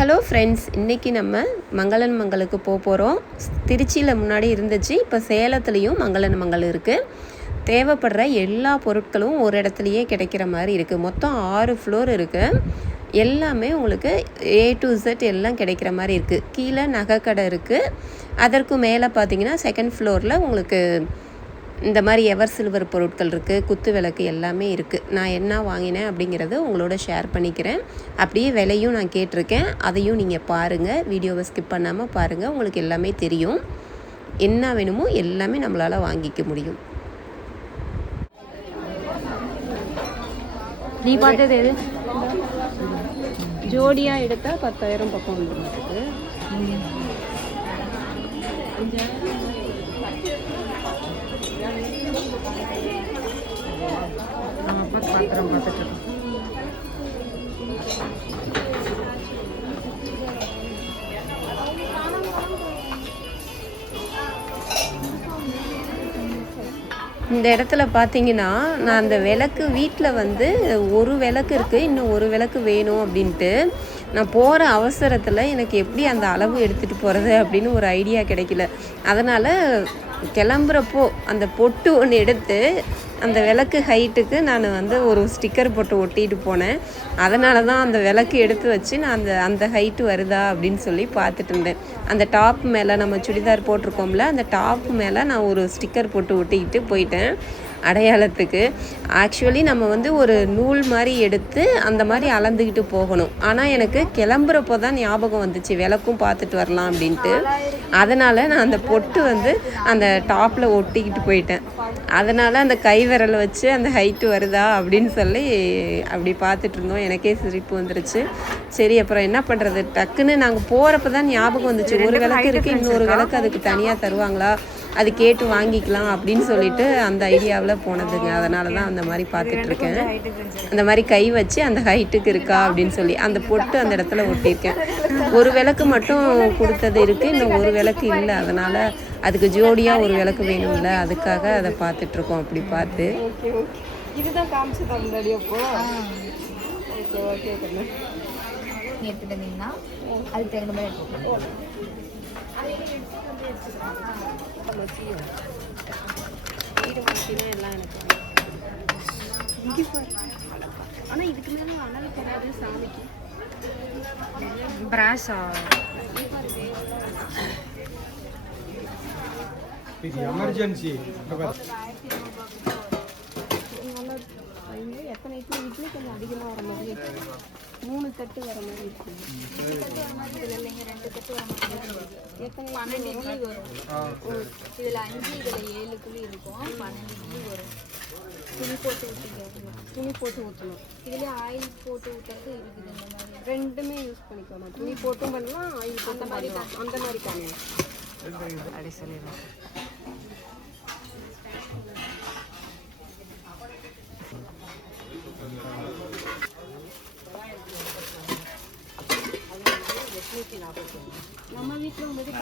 Hello friends, இன்றைக்கி நம்ம மங்களன் மங்களுக்கு போகிறோம். திருச்சியில் முன்னாடி இருந்துச்சு, இப்போ சேலத்துலேயும் மங்களன் மங்கள் இருக்குது. தேவைப்படுற எல்லா பொருட்களும் ஒரு இடத்துலையே கிடைக்கிற மாதிரி இருக்குது. மொத்தம் 6 ஃப்ளோர் இருக்குது. எல்லாமே உங்களுக்கு A to Z எல்லாம் கிடைக்கிற மாதிரி இருக்குது. கீழே நகைக்கடை இருக்குது. அதற்கு மேலே பார்த்தீங்கன்னா செகண்ட் ஃப்ளோரில் உங்களுக்கு இந்த மாதிரி எவர் சில்வர் பொருட்கள் இருக்குது, குத்து விளக்கு எல்லாமே இருக்குது. நான் என்ன வாங்கினேன் அப்படிங்கிறத உங்களோட ஷேர் பண்ணிக்கிறேன். அப்படியே விலையும் நான் கேட்டிருக்கேன், அதையும் நீங்கள் பாருங்கள். வீடியோவை ஸ்கிப் பண்ணாமல் பாருங்கள், உங்களுக்கு எல்லாமே தெரியும். என்ன வேணுமோ எல்லாமே நம்மளால் வாங்கிக்க முடியும். நீ பார்த்தது எது? ஜோடியாக எடுத்தால் 10,000 பக்கம் வந்துருக்கு. இந்த இடத்துல பார்த்தீங்கன்னா, நான் அந்த விளக்கு வீட்டில் வந்து ஒரு விளக்கு இருக்குது, இன்னும் ஒரு விளக்கு வேணும் அப்படின்ட்டு நான் போகிற அவசரத்தில் எனக்கு எப்படி அந்த அளவு எடுத்துகிட்டு போகிறது அப்படின்னு ஒரு ஐடியா கிடைக்கல. அதனால் கிளம்புறப்போ அந்த பொட்டு ஒன்று எடுத்து அந்த விளக்கு ஹைட்டுக்கு நான் வந்து ஒரு ஸ்டிக்கர் போட்டு ஒட்டிட்டு போனேன். அதனால தான் அந்த விளக்கு எடுத்து வச்சு நான் அந்த ஹைட்டு வருதா அப்படின்னு சொல்லி பார்த்துட்டு இருந்தேன். அந்த டாப் மேலே நம்ம சுடிதார் போட்டிருக்கோம்ல, அந்த டாப் மேலே நான் ஒரு ஸ்டிக்கர் போட்டு ஒட்டிக்கிட்டு போயிட்டேன் அடையாளத்துக்கு. ஆக்சுவலி நம்ம வந்து ஒரு நூல் மாதிரி எடுத்து அந்த மாதிரி அளந்துக்கிட்டு போகணும். ஆனால் எனக்கு கிளம்புறப்போ தான் ஞாபகம் வந்துச்சு விளக்கும் பார்த்துட்டு வரலாம் அப்படின்ட்டு. அதனால் நான் அந்த பொட்டு வந்து அந்த டாப்பில் ஒட்டிக்கிட்டு போயிட்டேன். அதனால் அந்த கை விரலை வச்சு அந்த ஹைட்டு வருதா அப்படின்னு சொல்லி அப்படி பார்த்துட்டு இருந்தோம். எனக்கே சிரிப்பு வந்துருச்சு. சரி, அப்புறம் என்ன பண்ணுறது, டக்குன்னு நாங்கள் போகிறப்ப தான் ஞாபகம் வந்துச்சு, ஒரு விளக்கு இருக்குது, இன்னொரு விளக்கு அதுக்கு தனியாக தருவாங்களா, அது கேட்டு வாங்கிக்கலாம் அப்படின்னு சொல்லிட்டு அந்த ஐடியாவில் போனதுங்க. அதனால தான் அந்த மாதிரி பார்த்துட்ருக்கேன். அந்த மாதிரி கை வச்சு அந்த ஹைட்டுக்கு இருக்கா அப்படின்னு சொல்லி அந்த பொட்டு அந்த இடத்துல ஒட்டியிருக்கேன். ஒரு விளக்கு மட்டும் கொடுத்தது இருக்குது, இன்னும் ஒரு விளக்கு இல்லை. அதனால் அதுக்கு ஜோடியாக ஒரு விளக்கு வேணும்ல, அதுக்காக அதை பார்த்துட்ருக்கோம். அப்படி பார்த்து இதுதான் காமிச்சதா முன்னாடி. அப்போ ஓகே ஓகே பண்ணு எடுத்துட்டு வந்தீங்கன்னா அது தகுந்த மாதிரி எடுத்துக்கலாம். எல்லாம் எனக்கு ஆனால் இதுக்கு மேலே அனல் கிடையாது சாமிக்கு. பிராஷா எமர்ஜென்சி எத்தனை இட்லி கொஞ்சம் அதிகமாக வர மாதிரி 3 தட்டு வர மாதிரி இருக்கும். இதில் இல்லைங்க 2 தட்டு வர மாதிரி. எத்தனை 12 இட்லி வரும். இதில் 5, இதில் 7 குழி இருக்கும். 12 இட்லி வரும். துணி போட்டு ஊற்றிக்கணும். துணி போட்டு ஊற்றணும். இதுலேயே ஆயில் போட்டு ஊற்றுறது இருக்குது. இந்த மாதிரி ரெண்டுமே யூஸ் பண்ணிக்கணும். துணி போட்டும் பண்ணலாம், ஆயில் போட்டு மாதிரி அந்த மாதிரி பண்ணலாம் அப்படி சொல்லிடலாம். நம்ம வீட்டில் வந்துட்டு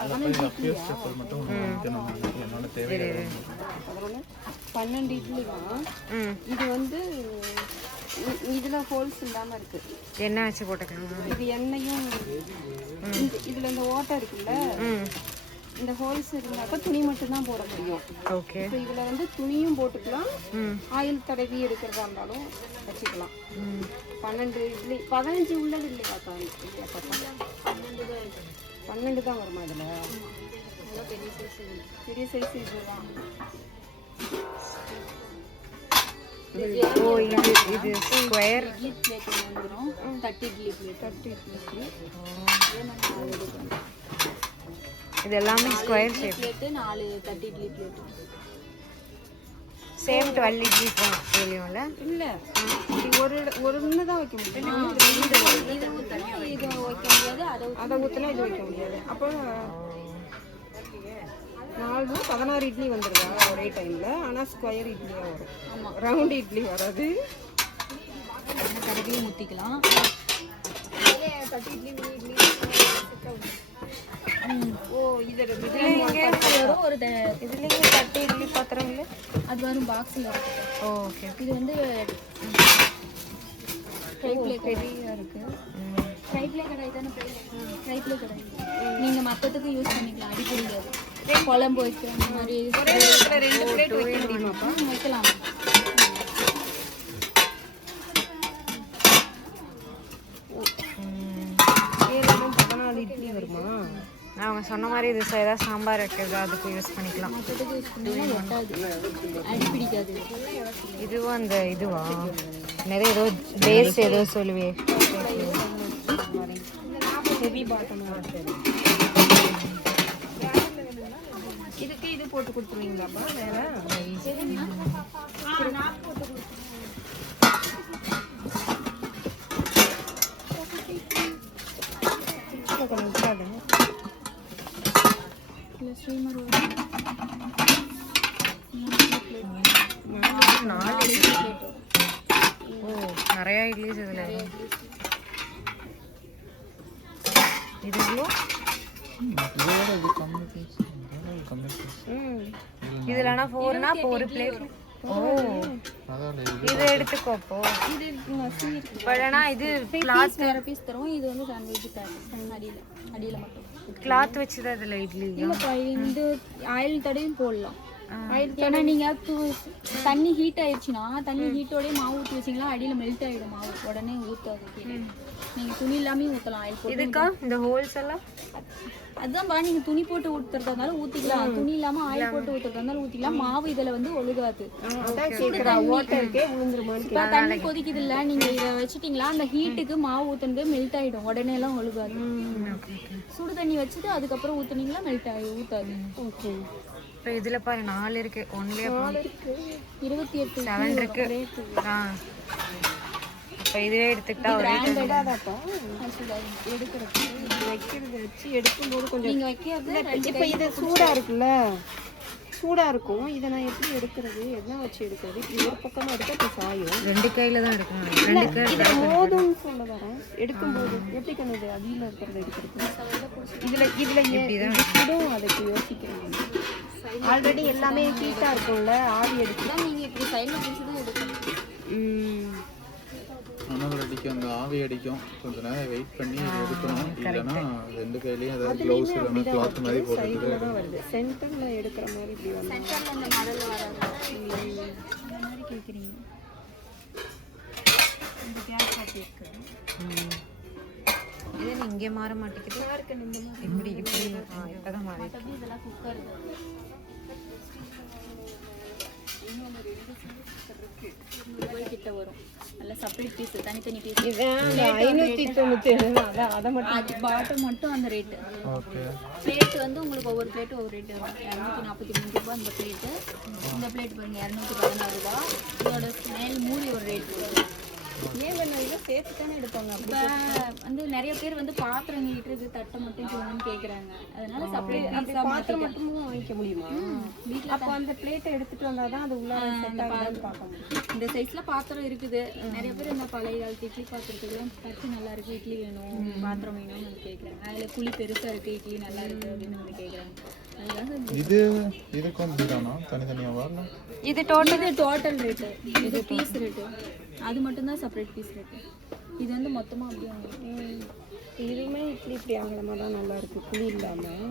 12 இட்லி தான். இது வந்து இதில் ஹோல்ஸ் இல்லாமல் இருக்குது. எண்ணெய் வச்சு போட்டுக்கணும். இது எண்ணெயும் இதில் இந்த ஓட்டை இருக்குல்ல, இந்த ஹோல்ஸ் இருந்தாக்கா துணி மட்டும்தான் போட முடியும். ஓகே. இப்போ இதில் வந்து துணியும் போட்டுக்கலாம், ஆயில் தடவி எடுக்கிறதா இருந்தாலும் வச்சுக்கலாம். 12 இட்லி 15 உள்ளது இல்லையா? 12 தான் வருமா இதில்? பெரிய சைஸ் இதுதான். ஓ, இது ஸ்கொயர் இட்லி பிளேட் வந்துடும். 30 இட்லி பிளேட். 30 இட்லி இது எல்லாமே square shape plate. 4 30 idli plate. Same 12 idli தெரியும்ல? இல்லை, ஒரு ஒன்று தான் வைக்க முடியும். இது வைக்க முடியாது, அதை ஊற்றினா இது வைக்க முடியாது. அப்போ 4 16 இட்லி வந்துடுதா ஒரே டைமில்? ஆனால் ஸ்கொயர் இட்லியாக வரும். ஆமாம், ரவுண்ட் இட்லி வராது. கடையிலையும் ஊற்றிக்கலாம். 30 இட்லி மினி இட்லி. ஓ, இதுலேயும் ஒரு இதுலேயும் 30 இட்லி பாத்திரம் இல்லை, அது வரும் பாக்ஸில். ஓகே. இது வந்து ட்ரைப்ளே பெரிய இருக்கு. ட்ரைப்ளே கடாய் தானே ட்ரைப்ளே கடாய். நீங்கள் மற்றதுக்கு யூஸ் பண்ணிக்கலாம், அடி பிடிக்காது. குழம்பு வைக்க அந்த மாதிரி ஒரே நேரத்தில் 2 பிளேட் வைக்க முடியுமாப்பா? வைக்கலாம். ஏழு 14 இட்லி வருமா? அவங்க சொன்ன மாதிரி இது ஏதாவது சாம்பார் வைக்கிறது அதுக்கு யூஸ் பண்ணிக்கலாம். மற்றதுக்கு யூஸ் பண்ணிங்கன்னா ஒட்டாது, அடி பிடிக்காது. இதுவும் அந்த இதுவா நிறைய ஏதோ பேஸ் ஏதோ சொல்லுவே. ஹெவி பாட்டமாக இருக்குது. இதுக்கு இது போட்டு கொடுத்துருவீங்களாப்பா? வேற இல்லை ஸ்ரீமர் நிறைய இட்லிஸ் இதில். இது எவ்வளோ? இதுலனா 4னா 4 பிளேட். ஓ இது எடுத்துக்கோ. அப்போ பழனா இது கிளாத் வேற பீஸ் தரும். இது வந்து சாண்ட்விச் அடியில் மட்டும் கிளாத் வச்சுதான் இதில் இட்லி. இல்லைப்பா, இந்த ஆயில் தடையும் போடலாம். ஏன்னா நீங்கள் தண்ணி ஹீட் ஆயிடுச்சுன்னா தண்ணி ஹீட்டோடய மாவு ஊற்றி வச்சிங்களா அடியில் மெல்ட் ஆகிடும் மாவு, உடனே ஊற்றாது. நீங்கள் துணி இல்லாமல் ஊற்றலாம் ஆயில் போட்டு. இதுக்கா இந்த ஹோல்ஸ் எல்லாம் அதுதான்ப்பா, நீங்கள் துணி போட்டு ஊற்றுறதா இருந்தாலும் ஊற்றிக்கலாம், துணி இல்லாமல் ஆயில் போட்டு ஊற்றுறதா இருந்தாலும் ஊற்றிக்கலாம். மாவு இதில் வந்து ஒழுகாது. இப்போ தண்ணி கொதிக்குது இல்லை, நீங்கள் இதை வச்சுட்டிங்களா அந்த ஹீட்டுக்கு மாவு ஊற்றுனது மெல்ட் ஆகிடும், உடனே எல்லாம் ஒழுகாது. சுடு தண்ணி வச்சுட்டு அதுக்கப்புறம் ஊற்றுனீங்களா மெல்ட் ஆகி ஊற்றாது. ஓகே. இப்போ இதில் பாரு 4 இருக்கு. ஒன்லேயே 28 7 இருக்கு. இப்போ இதுவே எடுத்துக்கிட்டா வைக்கிறது வச்சு எடுக்கும்போது கொஞ்சம் நீங்கள் வைக்கிறது. இப்போ இது சூடாக இருக்குல்ல, சூடாக இருக்கும். இதை நான் எப்படி எடுக்கிறது, என்ன வச்சு எடுக்கிறது? இப்படி ஒரு பக்கமாக எடுக்க இப்போ சாயும். 2 கையில் தான் எடுக்கணும். 2 கை இதை போதும்னு சொல்ல வரேன். எடுக்கும்போது எப்படி கண்ணுது அடியில் இருக்கிறத எடுக்கிறது? இதில் சுடும், அதுக்கு யோசிக்கிறேன். ஆல்ரெடி எல்லாமே ஹீட்டாக இருக்கும்ல, ஆவி எடுத்து நீங்கள் இப்படி சைடில் பிடிச்சி தான் எடுக்கணும். ஆனால் அடிக்கும், அந்த ஆவி அடிக்கும். கொஞ்ச நேரம் வெயிட் பண்ணி எடுக்கணும். இல்லைன்னா 2 கையிலையும் ஏதாவது க்ளவுஸ் இல்லைன்னா கிளாத் மாதிரி போட்டுட்டு வருது. சென்டரில் எடுக்கிற மாதிரி இப்படி வந்து சென்டரில் இந்த மாடல் வராது. இந்த மாதிரி கேட்குறீங்க. இந்த கேஸ் காட்டி இருக்கு. இது இங்கே மாற மாட்டேங்குது. இப்படி இப்படி இப்போதான் மாறி. மற்றபடி இதெல்லாம் குக்கர் கிட்ட வரும். நல்ல செப்பரேட் பீஸ், தனித்தனி பீஸ். 597 அதை மட்டும் அது பாட்டம் மட்டும் அந்த ரேட்டு. ஓகே. பிளேட் வந்து உங்களுக்கு ஒவ்வொரு பிளேட்டு ஒவ்வொரு ரேட்டு வரும். 243 ரூபா இந்த பிளேட்டு. இந்த பிளேட் பாருங்க 216 ரூபா. இதோட மேல் மூடி ஒரு ரேட் வரும். ஏன் இதை சேர்த்து தானே எடுப்பாங்க? இப்போ வந்து நிறைய பேர் வந்து பாத்திரம் நீட்டுறது தட்டை மட்டும் போகணும்னு கேட்குறாங்க. அதனால செப்பரேட் பாத்திரம் மட்டும் வாங்கிக்க முடியுமா? அப்போ அந்த பிளேட்டை எடுத்துட்டு வந்தால் தான் அது உள்ள செட் ஆகுதுன்னு பார்க்கணும். இந்த சைஸ்ல பாத்திரம் இருக்குது. நிறைய பேர் இந்த பழைய காலத்து இட்லி பாத்திரத்துக்கு தட்டு நல்லா இருக்கு, இட்லி வேணும், பாத்திரம் வேணும்னு வந்து கேட்குறாங்க. அதில் குழி பெருசாக இருக்கு, இட்லி நல்லா இருக்கு அப்படின்னு வந்து கேட்குறாங்க. இதுக்கும் இதுதானா தனித்தனியாவா? இது டோட்டல் ரேட்டு. இது பீஸ் ரேட்டு. அது மட்டும்தான் செப்பரேட் பீஸ் ரேட்டு. இது வந்து மொத்தமாக அப்படியே இதுவுமே இட்லி இப்படி அங்கலமாக தான் நல்லா இருக்குது, புளி இல்லாமல்.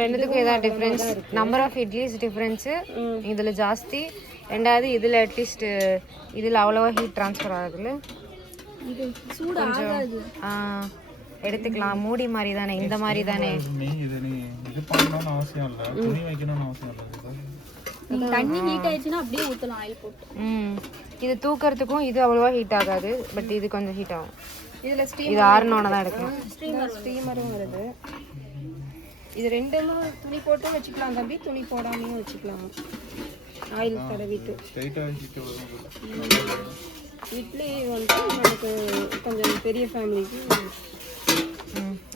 ரெண்டுத்துக்கும் ஏதாவது difference? Number of idlis difference இதில் ஜாஸ்தி. ரெண்டாவது இதில் அட்லீஸ்ட் இதில் அவ்வளோவா ஹீட் ட்ரான்ஸ்ஃபர் ஆகுதுல்ல. இது சூடு ஆகாது. எடுத்துக்கலாம். மூடி மாதிரி தானே, இந்த மாதிரி தானே. இது பண்ணணும்னு அவசியம் இல்லை, துணி வைக்கணும்னு அவசியம் இல்லை. தண்ணி ஹீட் ஆயிடுச்சுன்னா அப்படியே ஊற்றலாம் ஆயில் போட்டு. இது தூக்கிறதுக்கும் இது அவ்வளோவா ஹீட் ஆகாது, பட் இது கொஞ்சம் ஹீட் ஆகும். இதில் இது ஆறுனோட தான் எடுக்கணும். ஸ்டீமரும் வருது. இது ரெண்டுமே துணி போட்டும் வச்சுக்கலாம் தம்பி, துணி போடாமையும் வச்சுக்கலாம். ஆயில் தடவிட்டு இட்லி வந்து நமக்கு கொஞ்சம் பெரிய ஃபேமிலிக்கு.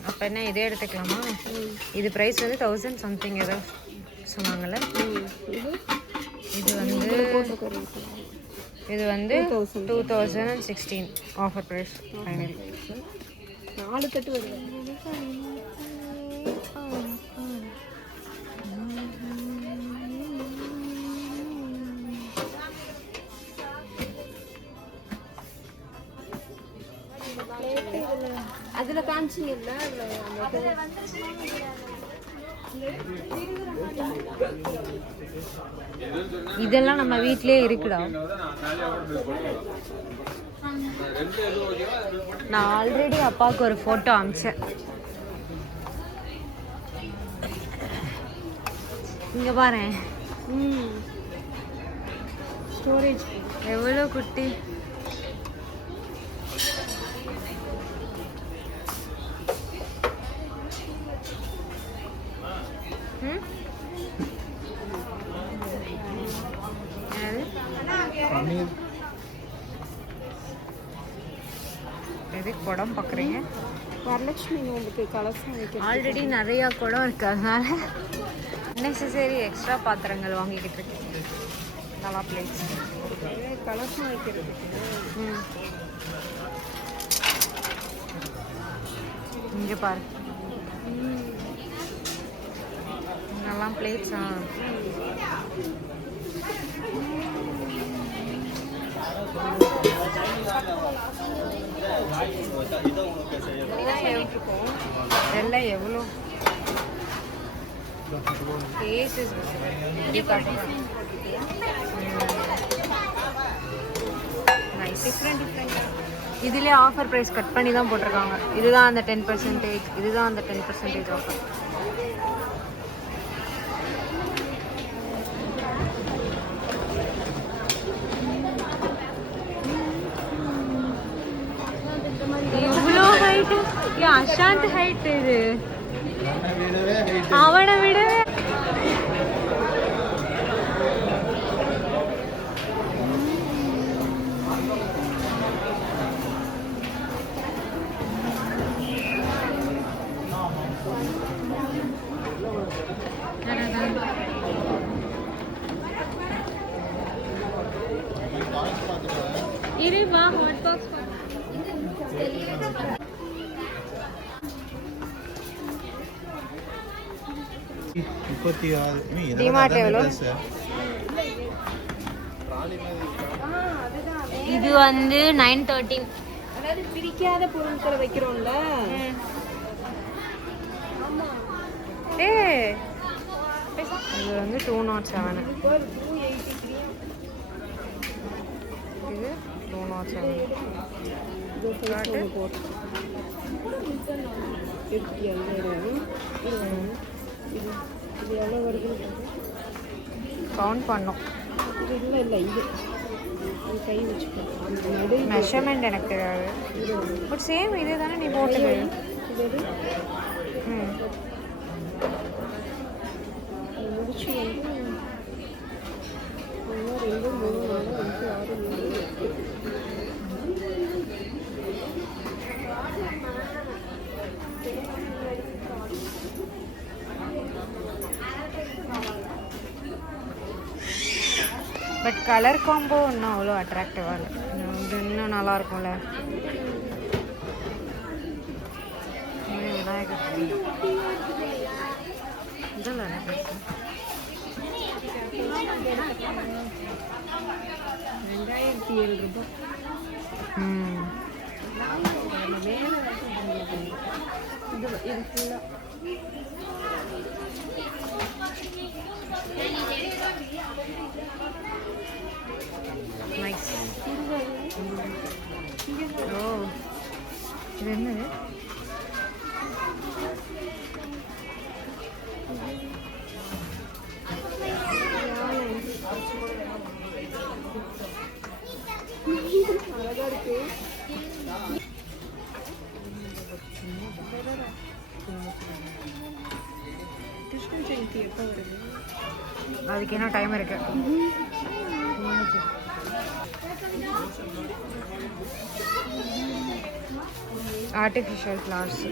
அப்போ என்ன இதே எடுத்துக்கலாமா? இது ப்ரைஸ் வந்து 1000 சம்திங் ஏதோ சொன்னாங்கல்ல. இது வந்து 2016 ஆஃபர் ப்ரைஸ் ஃபைனல். 4 தட்டு வருது. அதில் காமிச்சிங்கல்ல இதெல்லாம் நம்ம வீட்லயே இருக்குடா. நான் ஆல்ரெடி அப்பாவுக்கு ஒரு ஃபோட்டோ அமிச்சேன். இங்கே பாரு ஸ்டோரேஜ் எவ்வளோ குட்டி. எதுக்கு குடம் பார்க்குறீங்க? வரலட்சுமி நோம்புக்கு கலசம் வைக்க ஆல்ரெடி நிறையா குடம் இருக்கு, அதனால நெசசரி எக்ஸ்ட்ரா பாத்திரங்கள் வாங்கிக்கிட்டு இருக்கேன். நல்லா பிளேட்ஸ் கலசம் வைக்கிறதுக்கு. இங்கே பாரு இங்கெல்லாம் பிளேட்ஸா. எல்லாம் எவ்வளோ இதுலேயே ஆஃபர் ப்ரைஸ் கட் பண்ணி தான் போட்டிருக்காங்க. இதுதான் அந்த 10%, இதுதான் அந்த 10% ஆஃபர். எவ்வளோ ஹைட்டு! அஷாந்த் ஹைட் இது, அவனை விட. இரு வா, ஹாட் பாக்ஸ் டிமார்ட் எவ்வளோ? இது வந்து 913. அதாவது பிரிக்காத பொருட்களை வைக்கிறோம்ல. ஏ இது வந்து 207. இது 207. இது எவ்வளோ வருது கவுண்ட் பண்ணோம். இல்லை இல்லை இது கை வச்சுக்கோ. மெஷர்மெண்ட் எனக்கு தெரியாது, பட் சேம் இதே தானே நீ போட்டது. முடிச்சு வந்து 1 2 3 4 5 6 7 பட் கலர் காம்போ இன்னும் அவ்வளோ அட்ராக்டிவாக இல்லை. இது இன்னும் நல்லா இருக்கும்ல. விநாயகர் இதில் என்ன பேசு 2007 ரூபாய். இது ஃபுல்லாக நைஸ். ஓ இது என்னது? அழகாக இருக்கு. கிருஷ்ண ஜெயந்தி எப்போ வருது? அதுக்கு என்ன டைம் இருக்கு? Artificial flowers.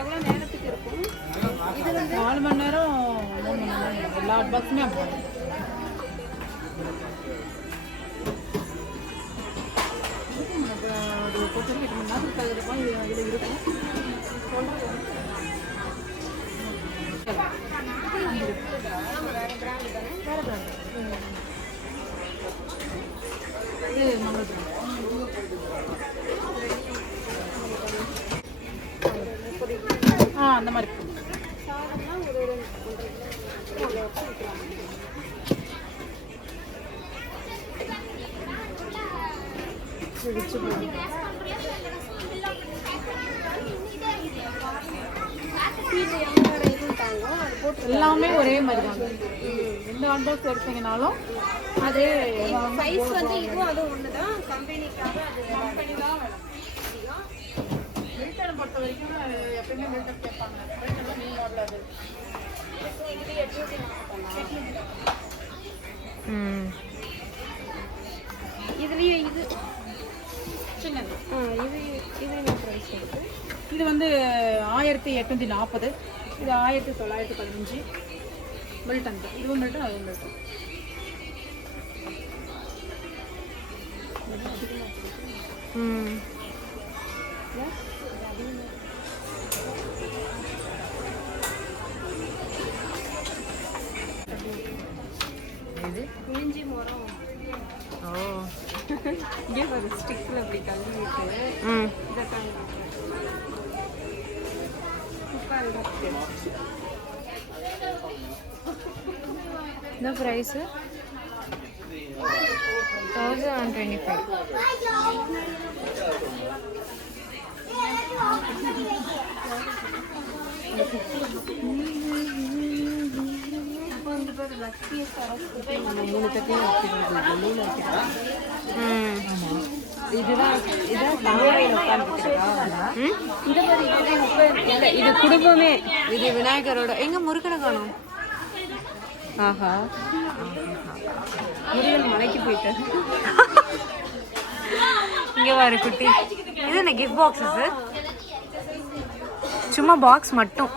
எவ்வளோ நேரத்துக்கு இருக்கும்? இது வந்து 4 மணி நேரம் 3 மணி நேரம். எல்லா ஹாட் பாக்ஸுமே அப்படி ஒரு பொறுத்த 8 மணி நேரத்துக்கு இருக்கும். இதில் இருக்கும் இது மங்கள் அந்த மாதிரி இருக்கும். எல்லாமே ஒரே மாதிரி தான். எந்த ஹாட் பாக்ஸ் எடுத்தீங்கனாலும் அதே சைஸ் வந்து இதுவும் அதுவும் ஒன்று தான். கம்பெனிக்காக அது கம்பெனி தான் வேணும். மில்டன் பொறுத்த வரைக்கும் எப்பயுமே மில்டன் கேட்பாங்க. மில்டன் நியூ மாடல் அது. இதுலேயே இது சின்னது. இது என்ன ப்ரைஸ் இருக்குது? இது வந்து 1840. இது 1915. மில்டன் தான். இதுவும் மில்டன், அதுவும் மில்டன். குறிஞ்சி மரம். ஓ இங்கே ஒரு ஸ்டிக்கில் அப்படி கழுவிட்டு இதை இந்த ப்ரைஸு 1025. இது குடும்பமே. இது விநாயகரோட. எங்க முருகனை காணும். ஆஹா, முருகன் மலைக்கு போயிட்டாரு. இங்க பாரு குட்டி. இது என்ன கிஃப்ட் பாக்ஸஸ்? சும்மா பாக்ஸ் மட்டும்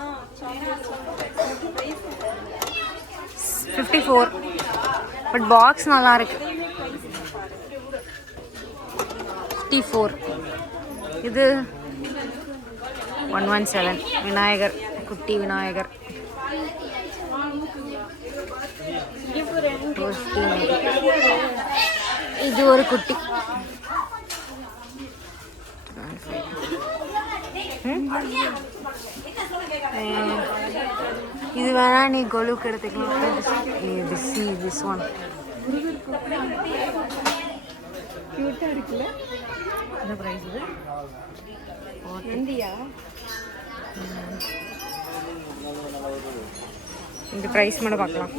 54. பட் பாக்ஸ் நல்லா இருக்கு. 54. இது 117. விநாயகர், குட்டி விநாயகர். இது ஒரு குட்டி. இது வேணா நீ கொலுக்கு எடுத்துக்கலாம். this one கியூட்டா இருக்குல்ல? என்ன பிரைஸ் இது? இந்தியா. இந்த பிரைஸ் மட்டும் பார்க்கலாம்.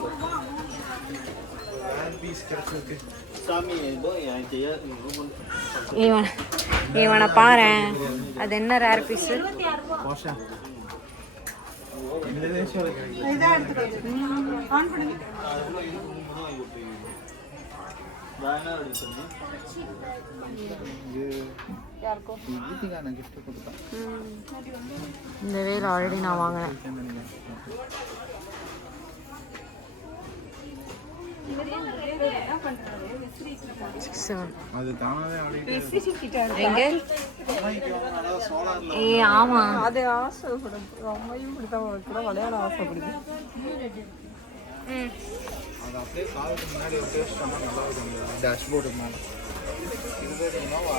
இவனை பாரு, அது என்ன ரேர் பீஸு. இந்த வேல் ஆல்ரெடி நான் வாங்கினேன். ஆமா, அது ஆசைப்படும். அம்மையும் இப்படிதான் கூட விளையாட ஆசைப்படுது. அது அப்படியே காலுக்கு முன்னாடி ஒரு டேஸ்ட் பண்ணால் நல்லா இருக்கும். டேஷ்போர்டு மேலே இது இனோவா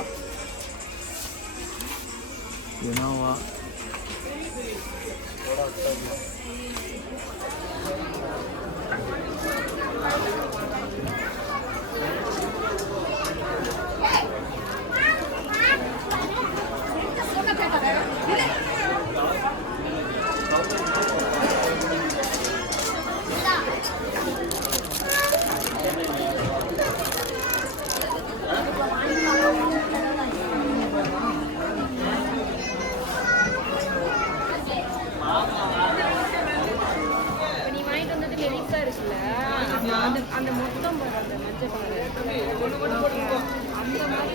அந்த மொத்தம் அந்த மஞ்சள் அந்த மாதிரி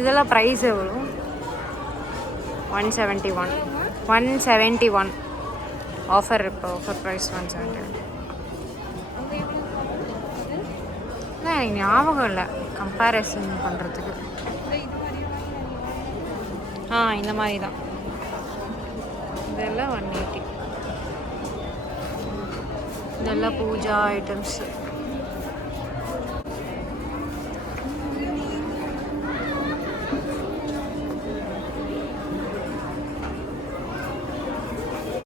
இதெல்லாம் ப்ரைஸ் எவ்வளோ? 171 171 ஆஃபர். இப்போ ஆஃபர் ப்ரைஸ் 171. எனக்கு ஞாபகம் இல்லை கம்பேரிசன் பண்ணுறதுக்கு. இந்த மாதிரி தான் இதெல்லாம் 180. இதெல்லாம் பூஜா ஐட்டம்ஸ்.